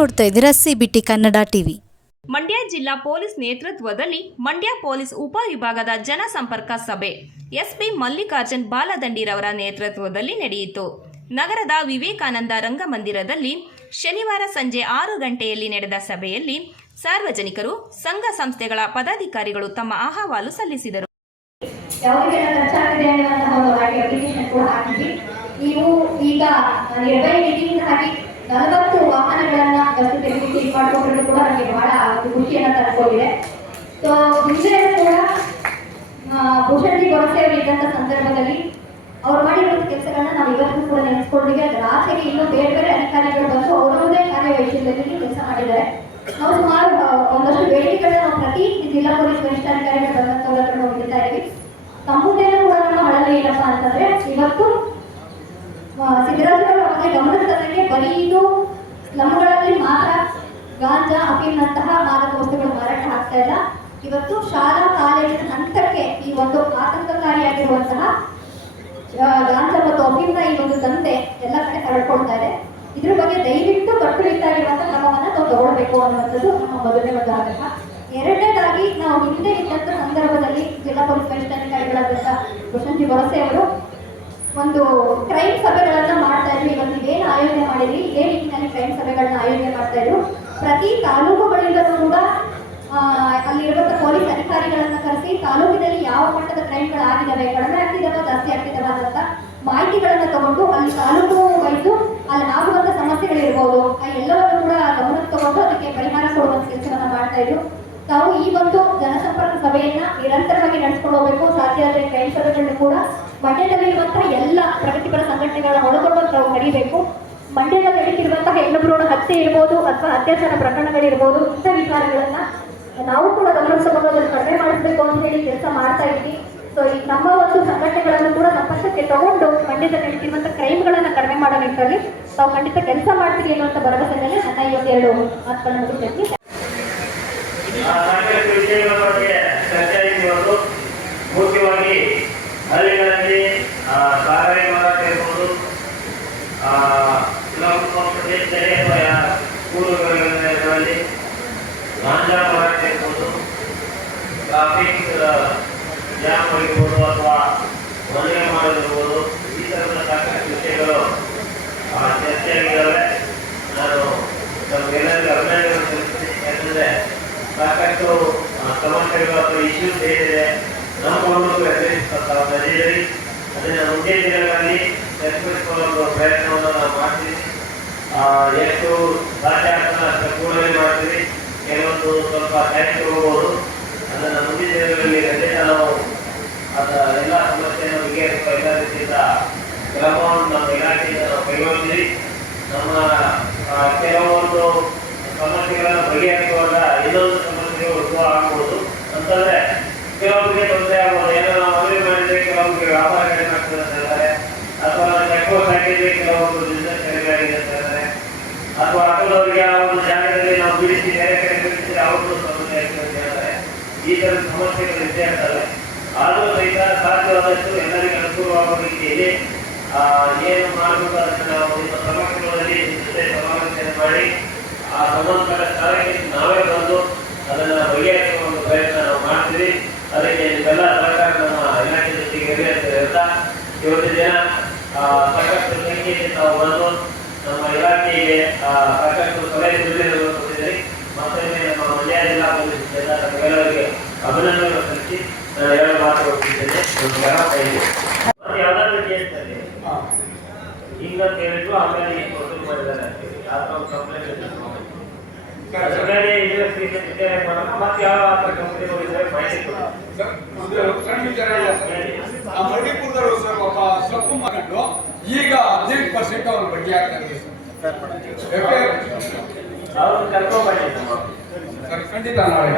ನೋಡ್ತಾ ಇದ್ದೀರಾ CBT Kannada TV. Mandya ಜಿಲ್ಲಾ ಪೊಲೀಸ್ ನೇತೃತ್ವದಲ್ಲಿ ಮಂಡ್ಯ ಪೊಲೀಸ್ ಉಪವಿಭಾಗದ ಜನಸಂಪರ್ಕ ಸಭೆ ಎಸ್ಪಿ ಮಲ್ಲಿಕಾರ್ಜುನ್ ಬಾಲದಂಡಿರವರ ನೇತೃತ್ವದಲ್ಲಿ ನಡೆಯಿತು. ನಗರದ ವಿವೇಕಾನಂದ ರಂಗಮಂದಿರದಲ್ಲಿ ಶನಿವಾರ ಸಂಜೆ 6 ಗಂಟೆಯಲ್ಲಿ ನಡೆದ ಸಭೆಯಲ್ಲಿ ಸಾರ್ವಜನಿಕರು, ಸಂಘ ಸಂಸ್ಥೆಗಳ ಪದಾಧಿಕಾರಿಗಳು ತಮ್ಮ ಅಹವಾಲು ಸಲ್ಲಿಸಿದರು. ನೀವು ಈಗ ನಿರ್ಭಯ ನಿಧಿಯಿಂದಾಗಿ 40 ವಾಹನಗಳನ್ನ ಖರೀದಿ ಮಾಡಿಕೊಂಡು ಕೂಡ ನನಗೆ ಬಹಳ ಖುಷಿಯನ್ನು ತಂದುಕೊಂಡಿದೆ. ಸೊ ಮುಂದೆ ಕೂಡ ಭೂಷಣ್ ಭರವಸೆ ಅವರು ಇದ್ದಂಥ ಸಂದರ್ಭದಲ್ಲಿ ಅವ್ರು ಮಾಡಿರುವಂಥ ಕೆಲಸಗಳನ್ನ ನಾವು ಇವತ್ತು ಕೂಡ ನೆನೆಸ್ಕೊಂಡಿದ್ದೀವಿ. ಅದರ ಆಚೆಗೆ ಇನ್ನೂ ಬೇರೆ ಬೇರೆ ಅಧಿಕಾರಿಗಳು ಬಂದು ಅವರವರದೇ ಕಾರ್ಯವೈಶಲ್ಯದಲ್ಲಿ ಕೆಲಸ ಮಾಡಿದ್ದಾರೆ. ನಾವು ಸುಮಾರು ಒಂದಷ್ಟು ಬೇಡಿಕೆಗಳನ್ನ ನಾವು ಪ್ರತಿ ಜಿಲ್ಲಾ ಪೊಲೀಸ್ ವರಿಷ್ಠಾಧಿಕಾರಿಗಳು ಬಂದಂಥವ್ರ ಹತ್ರ ನಾವು ಬಿಡ್ತಾ ಇದ್ದೀವಿ. ತಮ್ಮದೇನೂ ಕೂಡ ನಮ್ಮ ಹಳಲಿ ಏನಪ್ಪಾ ಅಂತಂದ್ರೆ, ಇವತ್ತು ಸಿದ್ದರಾಮಯ್ಯ ಅವರ ಗಮನದ ತಂದಕ್ಕೆ ಬರೀ ಇದು ಸ್ಲಮ್ಗಳಲ್ಲಿ ಮಾತ್ರ ಗಾಂಜಾ, ಅಫೀಮ್ನಂತಹ ಮಾದಕ ವಸ್ತುಗಳು ಮಾರಾಟ ಆಗ್ತಾ ಇಲ್ಲ. ಇವತ್ತು ಶಾಲಾ ಕಾಲೇಜಿನ ಹಂತಕ್ಕೆ ಈ ಒಂದು ಆತಂಕಕಾರಿಯಾಗಿರುವಂತಹ ಗಾಂಜಾ ಮತ್ತು ಅಫೀಮ್ನ ಈ ಒಂದು ದಂಧೆ ಎಲ್ಲ ಕಡೆ ಹರಡ್ಕೊಳ್ತಾ ಇದೆ. ಇದ್ರ ಬಗ್ಗೆ ದಯವಿಟ್ಟು ಕಟ್ಟುನಿಟ್ಟಾಗಿರುವಂತಹ ಕ್ರಮವನ್ನ ನಾವು ತಗೊಳ್ಬೇಕು ಅನ್ನುವಂಥದ್ದು ನಮ್ಮ ಮೊದಲನೇ ಒಂದು ಆಗ್ರಹ. ಎರಡನೇದಾಗಿ, ನಾವು ಹಿಂದೆ ಇದ್ದಂಥ ಸಂದರ್ಭದಲ್ಲಿ ಜಿಲ್ಲಾ ಪೊಲೀಸ್ ವರಿಷ್ಠಾಧಿಕಾರಿಗಳಾದಂಥ ಭೂಷಣ್ ಭರವಸೆ ಅವರು ಒಂದು ಕ್ರೈಮ್ ಸಭೆಗಳನ್ನ ಮಾಡ್ತಾ ಇದ್ರು. ಇವತ್ತು ಇದೇನು ಆಯೋಜನೆ ಮಾಡಿದ್ರಿ, ಇದೇ ನಿಟ್ಟಿನಲ್ಲಿ ಕ್ರೈಮ್ ಸಭೆಗಳನ್ನ ಆಯೋಜನೆ ಮಾಡ್ತಾ ಇದ್ರು. ಪ್ರತಿ ತಾಲೂಕುಗಳಿಂದಲೂ ಕೂಡ ಅಲ್ಲಿರುವಂತಹ ಪೊಲೀಸ್ ಅಧಿಕಾರಿಗಳನ್ನ ಕರೆಸಿ ತಾಲೂಕಿನಲ್ಲಿ ಯಾವ ಮಟ್ಟದ ಕ್ರೈಮ್ಗಳಾಗಿದ್ದಾವೆ, ಕಡಿಮೆ ಆಗ್ತಿದ್ದಾವ, ಜಾಸ್ತಿ ಆಗ್ತಿದ್ದಾವ ಅಂತ ಮಾಹಿತಿಗಳನ್ನ ತಗೊಂಡು ಅಲ್ಲಿ ತಾಲೂಕು ವೈಸು ಅಲ್ಲಿ ಆಗುವಂತ ಸಮಸ್ಯೆಗಳಿರ್ಬೋದು ಎಲ್ಲವನ್ನು ಕೂಡ ಗಮನಕ್ಕೆ ತಗೊಂಡು ಅದಕ್ಕೆ ಪರಿಹಾರ ಕೊಡುವಂತ ಕೆಲಸವನ್ನ ಮಾಡ್ತಾ ಇದ್ರು. ತಾವು ಈ ಒಂದು ಜನಸಂಪರ್ಕ ಸಭೆಯನ್ನ ನಿರಂತರವಾಗಿ ನಡೆಸ್ಕೊಂಡು ಹೋಗ್ಬೇಕು. ಸಾಧ್ಯ ಆದರೆ ಕ್ರೈಮ್ ಸಭೆಗಳನ್ನು ಕೂಡ ಮಂಡ್ಯದಲ್ಲಿರುವಂತಹ ಎಲ್ಲ ಪ್ರಗತಿಪರ ಸಂಘಟನೆಗಳನ್ನ ಒಳಗೊಂಡು ತಾವು ಕರೀಬೇಕು. ಮಂಡ್ಯದಲ್ಲಿ ನಡೀತಿರುವಂತಹ ಹೆಣ್ಣುಭ್ರೂಣ ಹತ್ಯೆ ಇರ್ಬೋದು ಅಥವಾ ಅತ್ಯಾಚಾರ ಪ್ರಕರಣಗಳಿರ್ಬೋದು, ಇಂಥ ವಿಚಾರಗಳನ್ನ ನಾವು ಕೂಡ ಗಮನಿಸಬಹುದು, ಕಡಿಮೆ ಮಾಡಿಸಬೇಕು ಅಂತ ಹೇಳಿ ಕೆಲಸ ಮಾಡ್ತಾ ಇದ್ವಿ. ಸೊ ಈ ನಮ್ಮ ಒಂದು ಸಂಘಟನೆಗಳನ್ನು ಕೂಡ ಸಂಪರ್ಕಕ್ಕೆ ತಗೊಂಡು ಮಂಡ್ಯದಲ್ಲಿ ನಡೀತಿರುವಂತಹ ಕ್ರೈಮ್ಗಳನ್ನ ಕಡಿಮೆ ಮಾಡೋ ನಿಟ್ಟಿನಲ್ಲಿ ತಾವು ಖಂಡಿತ ಕೆಲಸ ಮಾಡ್ತೀವಿ ಅನ್ನುವಂಥ ಭರವಸೆಯಲ್ಲಿ ನನ್ನ ಇವತ್ತೆರಡು ಮಾತುಗಳನ್ನು ಮುಗಿಸ್ತೀನಿ. ಸಾಕಷ್ಟು ವಿಷಯಗಳ ಬಗ್ಗೆ ಚರ್ಚೆ ಆಗಿರೋದು. ಮುಖ್ಯವಾಗಿ ಹಳ್ಳಿಗಳಲ್ಲಿ ಸಾಗಣೆ ಮಾರಾಟ ಇರ್ಬೋದು, ಸ್ಕೂಲುಗಳಲ್ಲಿ ಗಾಂಜಾ ಮಾರಾಟ ಇರ್ಬೋದು, ಟ್ರಾಫಿಕ್ ಜಾಮ್ ಆಗಿರ್ಬೋದು ಅಥವಾ ಮನೆ ಮಾಡೋದಿರ್ಬೋದು, ಈ ಥರದ ಸಾಕಷ್ಟು ವಿಷಯಗಳು ಚರ್ಚೆಯಾಗಿದ್ದಾವೆ. ನಾನು ನಮಗೆಲ್ಲರಿಗೂ ಅಭಿನಂದನೆ ಸಲ್ಲಿಸ್ತೀನಿ. ಯಾಕಂದರೆ ಸಾಕಷ್ಟು ಸಮಸ್ಯೆಗಳು ಅಥವಾ ಇಶ್ಯೂಸ್ ಏನಿದೆ ನಮ್ಮ ಒಂದು ನಡೀರಿ ಅದನ್ನು ಮುಂದಿನ ದಿನಗಳಲ್ಲಿ ಸರಿಪಡಿಸಿಕೊಳ್ಳುವ ಪ್ರಯತ್ನವನ್ನು ನಾವು ಮಾಡ್ತೀವಿ. ಎಷ್ಟು ಸಾಧ್ಯ ಆಗ್ತದೆ ಅಷ್ಟು ಕೂಡಲೇ ಮಾಡ್ತೀವಿ. ಕೆಲವೊಂದು ಸ್ವಲ್ಪ ಟೈಮ್ ತಗೋಬಹುದು. ಅದನ್ನು ಮುಂದಿನ ದಿನಗಳಲ್ಲಿ ಖಂಡಿತ ನಾವು ಎಲ್ಲ ಸಮಸ್ಯೆಯನ್ನು ಬಗೆಹರಿಸುವ ಎಲ್ಲ ರೀತಿಯಿಂದ ಕ್ರಮವನ್ನು ನಮ್ಮ ಇಲಾಖೆಯಿಂದ ನಾವು ಕೈಗೊಳ್ತೀವಿ. ನಮ್ಮ ಕೆಲವೊಂದು ಸಮಸ್ಯೆಗಳನ್ನು ಬಗೆಹರಿಸುವಾಗ ಇನ್ನೊಂದು ಸಮಸ್ಯೆಗಳು ಉದ್ಭವ ಆಗ್ಬೋದು. ಅಂತಂದ್ರೆ ಕೆಲವೊಬ್ಬರಿಗೆ ತೊಂದರೆ ಆಗ್ಬೋದು. ಏನೋ ನಾವು ಮದುವೆ ಮಾಡಿದ್ರೆ ಕೆಲವೊಬ್ಬರಿಗೆ ವ್ಯಾಪಾರ ಕಡಿಮೆ ಆಗ್ತದೆ ಅಂತ ಹೇಳ್ತಾರೆ, ಅಥವಾ ಚೆಕ್ಪೋಸ್ಟ್ ಹಾಕಿದ್ರೆ ಕೆಲವೊಂದು ಬಿಸ್ನೆಸ್ ಕಡಿಮೆ ಆಗಿದೆ ಅಂತ ಹೇಳ್ತಾರೆ, ಅಥವಾ ಅಕ್ಕದವರಿಗೆ ಆ ಒಂದು ಜಾಗದಲ್ಲಿ ನಾವು ಬಿಡಿಸಿ ಬೇರೆ ಕಡೆ ಬಿಡಿಸಿದ್ರೆ ಅವ್ರಿಗೂ ಸಮಸ್ಯೆ ಆಗ್ತದೆ ಅಂತ ಹೇಳ್ತಾರೆ. ಈ ಥರದ ಸಮಸ್ಯೆಗಳು ಇದ್ದೇ ಇರ್ತವೆ. ಆದರೂ ಸಹಿತ ಸಾಧ್ಯವಾದಷ್ಟು ಎಲ್ಲರಿಗೂ ಅನುಕೂಲವಾಗುವ ರೀತಿಯಲ್ಲಿ ಏನು ಮಾಡಬೇಕು ಅದನ್ನು ನಾವು ನಿಮ್ಮ ಸಮಸ್ಯೆಗಳಲ್ಲಿ ಜೊತೆ ಸಮಾಲೋಚನೆ ಮಾಡಿ ಆ ಸಂಬಂಧಪಟ್ಟ ಸ್ಥಳಕ್ಕೆ ನಾವೇ ಬಂದು ಅದನ್ನು ಬಗೆಹರಿಸುವ ಒಂದು ಪ್ರಯತ್ನ ನಾವು ಮಾಡ್ತೀವಿ. ಅದಕ್ಕೆ ನಿಮ್ಮೆಲ್ಲ ಸಹಕಾರ ನಮ್ಮ ಇಲಾಖೆ ಜೊತೆಗೆ ಇರಲಿ ಅಂತ ಹೇಳ್ತಾ, ಇವತ್ತಿನ ದಿನ ಸಾಕಷ್ಟು ಸಂಖ್ಯೆಯಲ್ಲಿ ನಾವು ಬಂದು ನಮ್ಮ ಇಲಾಖೆಗೆ ಸಾಕಷ್ಟು ಸಲಹೆ ಸೂಚನೆಗಳನ್ನು ಕೊಟ್ಟಿದ್ದೀರಿ. ಮತ್ತೊಮ್ಮೆ ನಮ್ಮ ಮಂಡ್ಯ ಜಿಲ್ಲಾ ಪೊಲೀಸ್ ಎಲ್ಲ ನಮಗೆಲ್ಲರಿಗೆ ಅಭಿನಂದನೆಗಳನ್ನು ಸಲ್ಲಿಸಿ ನಾನು 2 ಮಾತು ಕೊಟ್ಟಿದ್ದೇನೆ. ಮತ್ತೆ ಯಾವುದಾದ್ರೂ ಕೇಸ್ನಲ್ಲಿ ಹಿಂಗಂತ ಹೇಳಿದ್ರು ಆಮೇಲೆ ವಸೂಲು ಮಾಡಿದ್ದಾರೆ ಯಾವ ಕಂಪ್ಲೇಂಟ್ ಮತ್ತೆ ಯಾವ ಕಂಪ್ನಿಗಳು ಇದ್ದಾರೆ ಮಾಹಿತಿ ಮಣಿಪುರದವರು ಸ್ವಲ್ಪ ಸೊಪ್ಪು ಮಾಡಿಕೊಂಡು ಈಗ 15% ಅವ್ರ ಬಡ್ಡಿ ಆಗ್ತಾರೆ. ಅವ್ರನ್ನ ಕರ್ಕೊಂಡ್ಬನ್ನಿ ಖಂಡಿತ ನಾಳೆ